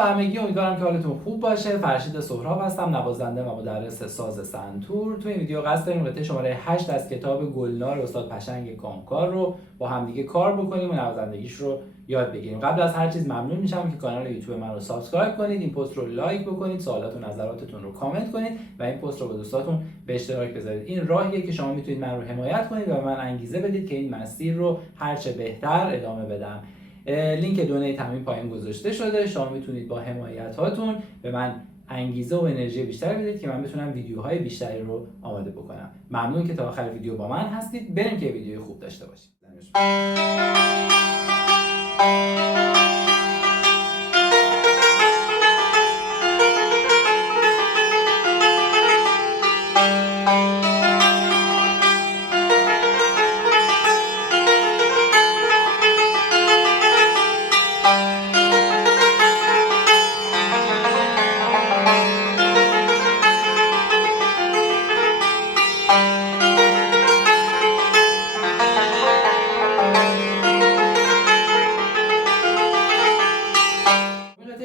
به همگی، امیدوارم که حالتون خوب باشه. فرشید سهراب هستم، نوازنده و مدرس ساز سنتور. تو این ویدیو قصد داریم قطعه شماره 8 از کتاب گلنار استاد پشنگ کامکار رو با همدیگه کار بکنیم و نوازندگیش رو یاد بگیریم. قبل از هر چیز ممنون میشم که کانال یوتیوب من رو سابسکرایب کنید، این پست رو لایک بکنید، سوالات و نظراتتون رو کامنت کنید و این پست رو با دوستاتون به اشتراک بذارید. این راهیه که شما میتونید من رو حمایت کنید و به من انگیزه بدید که این مسیر رو هرچه بهتر ادامه بدم. لینک دونیت همین پایین گذاشته شده. شما میتونید با حمایت هاتون به من انگیزه و انرژی بیشتر بدید که من بتونم ویدیوهای بیشتری رو آماده بکنم. ممنون که تا آخر ویدیو با من هستید. بریم که ویدیوی خوب داشته باشید.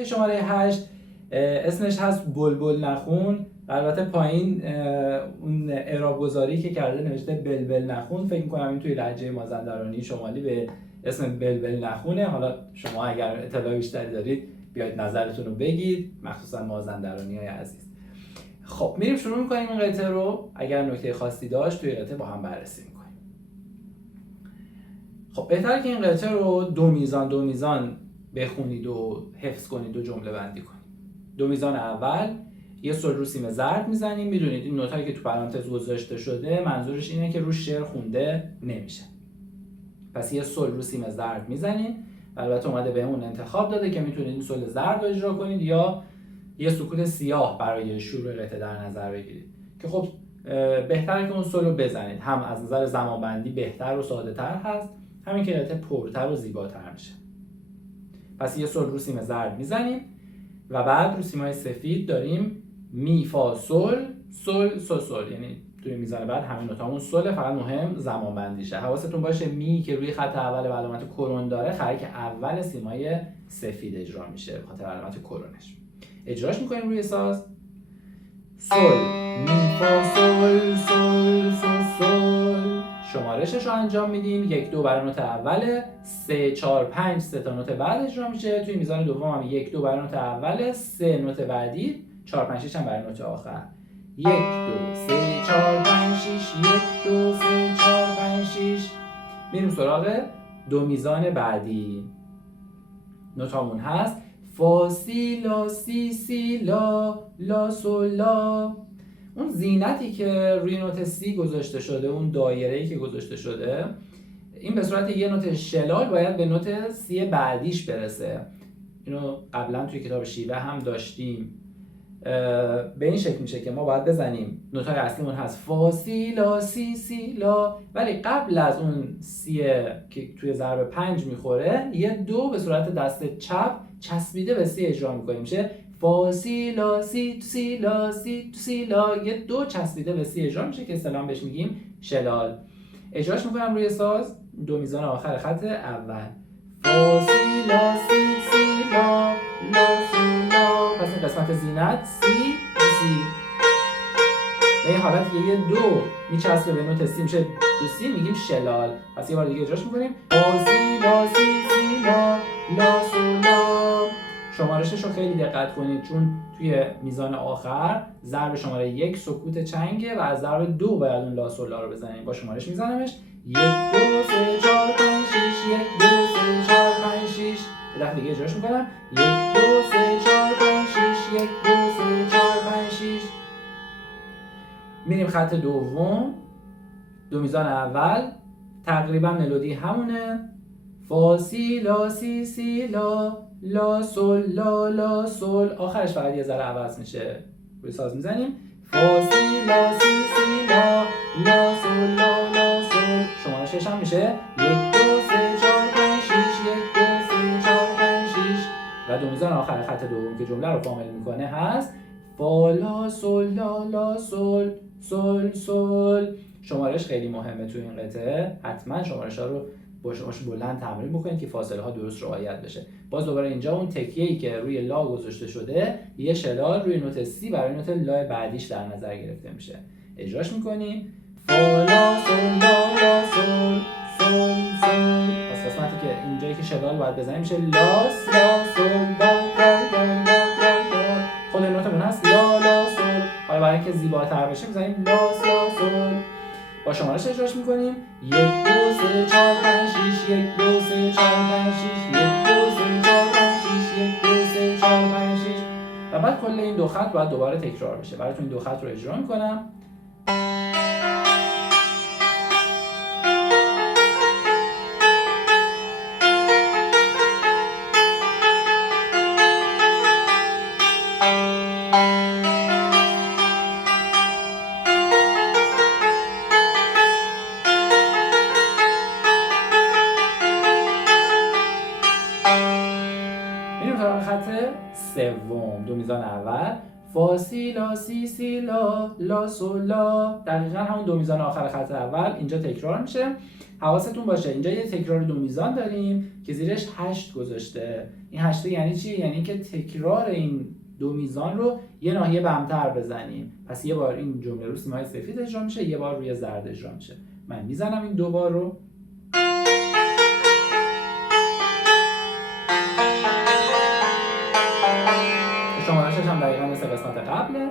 شماره 8 اسمش هست بلبل نخون. البته پایین اون اعراب گذاری که کرده نوشته بلبل نخون. فکر می‌کنم این توی لهجه مازندرانی شمالی به اسم بلبل نخونه. حالا شما اگر اطلاع بیشتری دارید بیاید نظرتون رو بگید، مخصوصا مازندرانی‌های عزیز. خب میریم شروع می‌کنیم این قطعه رو. اگر نکته خاصی داشت توی قطعه با هم بررسی می‌کنیم. خب بهتره که این قطعه رو دو میزان بخونید و حفظ کنید و جمله بندی کنید. دو میزان اول یه سل رو سیم زرد میزنیم. میدونید این نوتایی که تو پرانتز گذاشته شده منظورش اینه که روش شعر خونده نمیشه. پس یه سل رو سیم زرد میزنیم. البته اومده بهمون انتخاب داده که میتونید این سل زرد رو اجرا کنید یا یه سکوت سیاه برای شروع قطعه در نظر بگیرید که خب بهتره که اون سل رو بزنید. هم از نظر زمانبندی بهتر و ساده‌تر هست، همین که قطعه پرتر و زیباتر میشه. پس یه سل رو سیم زرد میزنیم و بعد رو سیمای سفید داریم می فا سل سل سل سل، یعنی توی میزان بعد همین نوتامون سل، فقط مهم زمان بندیشه. حواستون باشه می که روی خط اول و علامت کرون داره خرک اول سیمای سفید اجرا میشه به خاطر علامت کرونش. اجراش میکنیم روی ساز سل می فا سل سل سل سل. شمارشش رو انجام میدیم. 1 2 برای نوت اوله، 3 4 5 سه تا نوت بعد اجرا میشه. توی میزان دوم هم 1 2 برای نوت اوله، 3 نوت بعدی، 4 5 6 هم برای نوت آخر. 1 2 3 4 5 6 1 2 3 4 5 6. میریم سراغ دو میزان بعدی. نوتامون هست فا سی لا سی سی لا لا سول لا. اون زینتی که روی نوت سی گذاشته شده، اون دایره‌ای که گذاشته شده، این به صورت یه نوت شلال باید به نوت سی بعدیش برسه. اینو قبلا توی کتاب شیوه هم داشتیم. به این شکل میشه که ما باید بزنیم نوت‌های اصلیمون هست فا سی لا سی سی لا، ولی قبل از اون سی که توی ضرب 5 میخوره یه دو به صورت دست چپ چسبیده به سی اجرا میکنیم. میشه فا سی لا سی تو سی لا سی تو سی لا، یه دو چسبیده به سی اجرا میشه که اصطلاحاً بهش میگیم شلال. اجراش میکنم روی ساز دو میزان آخر خط اول فا سی لا سی سی لا لا سی لا. پس این قسمت زینت سی سی به این حالت که یه دو میچسبه به نوت سی میشه دو سی، میگیم شلال. پس یه بار دیگه اجراش میکنیم فا سی لا سی سی لا لا سو لا. شمارشش رو خیلی دقت کنید چون توی میزان آخر ضرب شماره 1 سکوت چنگه و از ضرب 2 باید اون لا سول لا رو بزنیم. با شمارش میزنمش 1 2 3 4 5 6 1 2 3 4 5 6. یه دفعه دیگه اجراش میکنم 1 2 3 4 5 6 1 2 3 4 5 6. میریم خط دوم. دو میزان اول تقریبا ملودی همونه فا سی لا سی سی لا لا سول لا لا سول. آخرش فقط یه ذره عوض میشه. روی ساز میزنیم فا سی لا سی سی لا لا سول لا لا سول. شمارشش هم میشه 1 2 3 4 5 6 1 2 3 4 5 6 و دو میزان آخر خط دوم که جمله رو کامل میکنه هست فا لا سول لا لا سول سول سول. شمارش خیلی مهمه تو این قطعه. حتما شمارش ها رو باش بلند تمرین بکنید که فاصله ها درست رعایت بشه. باز دوباره اینجا اون تکیه‌ای که روی لا گذاشته شده یه شلال روی نوت سی برای نوت لا بعدیش در نظر گرفته میشه. اجراش میکنیم فا لا سول لا لا سول سول سول. پس قسمتی که اینجایی که شلال باید بزنیم میشه لا لا سول لا لا لا لا. خود نوتمون هست لا لا سول. حالا برای اینکه زیباتر بشه می‌ذاریم لا لا سول. با شمارش اجراش میکنیم 1 2 3 4 5 6 1 2 3 4 5 6 1 2 3 4 5 6 1 2 3 4 5 6 و بعد کل این دو خط باید دوباره تکرار بشه. براتون این دو خط رو اجرا میکنم. خط سوم دو میزان اول فا سی لا سی سی لا لا سول لا. دقیقاً همون دو میزان آخر خط اول اینجا تکرار میشه. حواستون باشه اینجا یه تکرار دو میزان داریم که زیرش 8 گذاشته. این 8 یعنی چی؟ یعنی که تکرار این دو میزان رو یه ناحیه بمتر بزنیم. پس یه بار این جمله رو سیمای سفید اجرا میشه، یه بار روی زرد اجرا میشه. من میزنم این دو بار رو. شمارشش هم دقیقاً مثل قسمت قبله.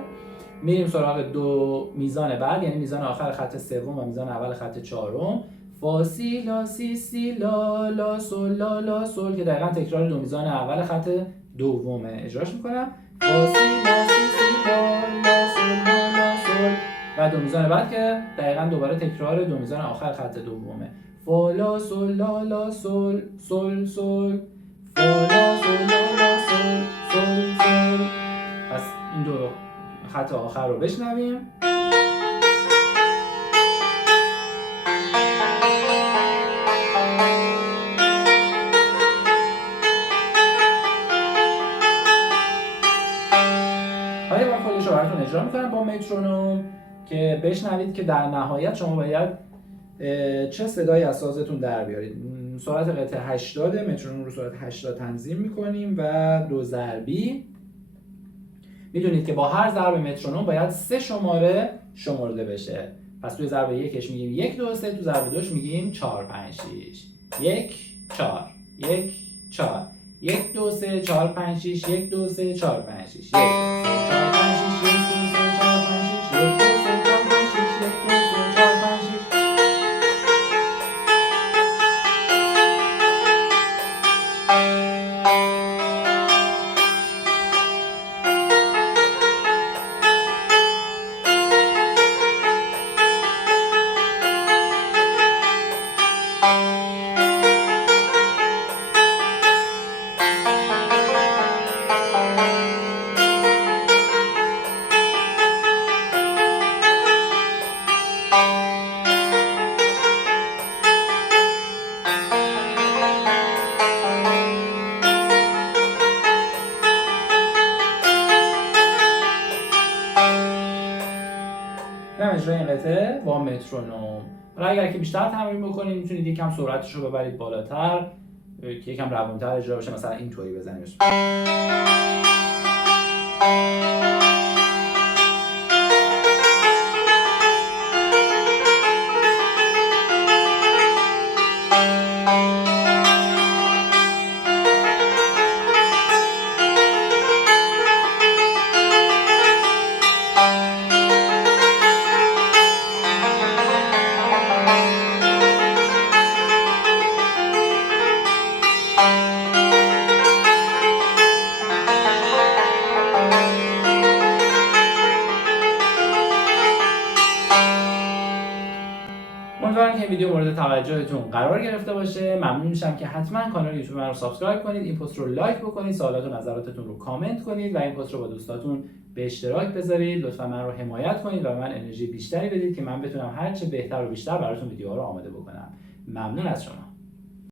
میریم سراغ دو میزان بعد، یعنی میزان آخر خط سوم و میزان اول خط چهارم. فا سی لا سی سی لا لا سول لا لا سول که دقیقاً تکرار دو میزان اول خط دومه. اجراش میکنم فا سی لا سی سی لا لا سول لا لا سول و دو میزان بعد که دقیقاً دوباره تکرار دو میزان آخر خط دومه. فا لا سول لا لا سول سول سول فا لا سول لا لا سول سول سول. پس این دو خط آخر رو بشنویم. حالا یه بار کلش رو براتون اجرا میکنم با مترونوم که بشنوید که در نهایت شما باید چه صدایی از سازتون در بیارید. سرعت قطعه 80 مترونوم رو سرعت 80 تنظیم میکنیم و دو ضربی. میدونید که با هر ضرب مترونوم باید 3 شماره شمرده بشه. پس توی ضرب یکش میگیم 1 2 3، تو ضرب دوش میگیم 4 5 6 1 4 1 4 1 2 3 4 5 6 1 2 3 4 5 6 1 2 3 4 5 6 1 2 3 4 5 6 1 2 3 4 5 6 1 2 3 4 5 6. اجرای این قطعه با مترونوم. حالا اگر که بیشتر تمرین بکنید میتونید یکم سرعتش رو ببرید بالاتر که یکم روونتر اجرا بشه. مثلا اینطوری بزنیمش. امیدوارم که این ویدیو مورد توجهتون قرار گرفته باشه. ممنون میشم که حتما کانال یوتیوب من رو سابسکرایب کنید، این پست رو لایک بکنید، سوالات و نظراتتون رو کامنت کنید و این پست رو با دوستاتون به اشتراک بذارید. لطفا من رو حمایت کنید و به من انرژی بیشتری بدید که من بتونم هرچه بهتر و بیشتر براتون ویدیوها رو آماده بکنم. ممنون از شما.